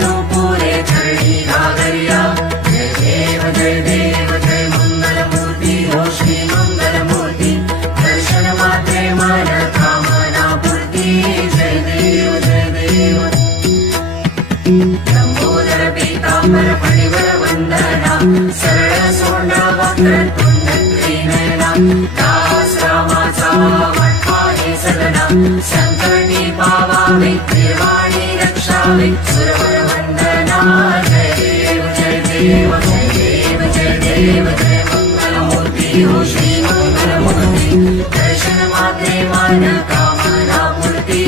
नुपुरे चरणी घागरिया जय देव जय मंगलमूर्ती हो श्री मंगलमूर्ती दर्शन मात्रे मन कामना पूर्ती जय देव लंबोदर पीतांबर फणिवर वंदना सरळ सोंड वक्र तुंड त्रिनयना दास रामाचा वाटपाहे सदना संकटी पावावे निर्वाणी रक्षावे सुरवर वंदना जय देव जय मंगलमूर्ती हो श्री मंगलमूर्ती दर्शन मात्रे मन कामना पूर्ती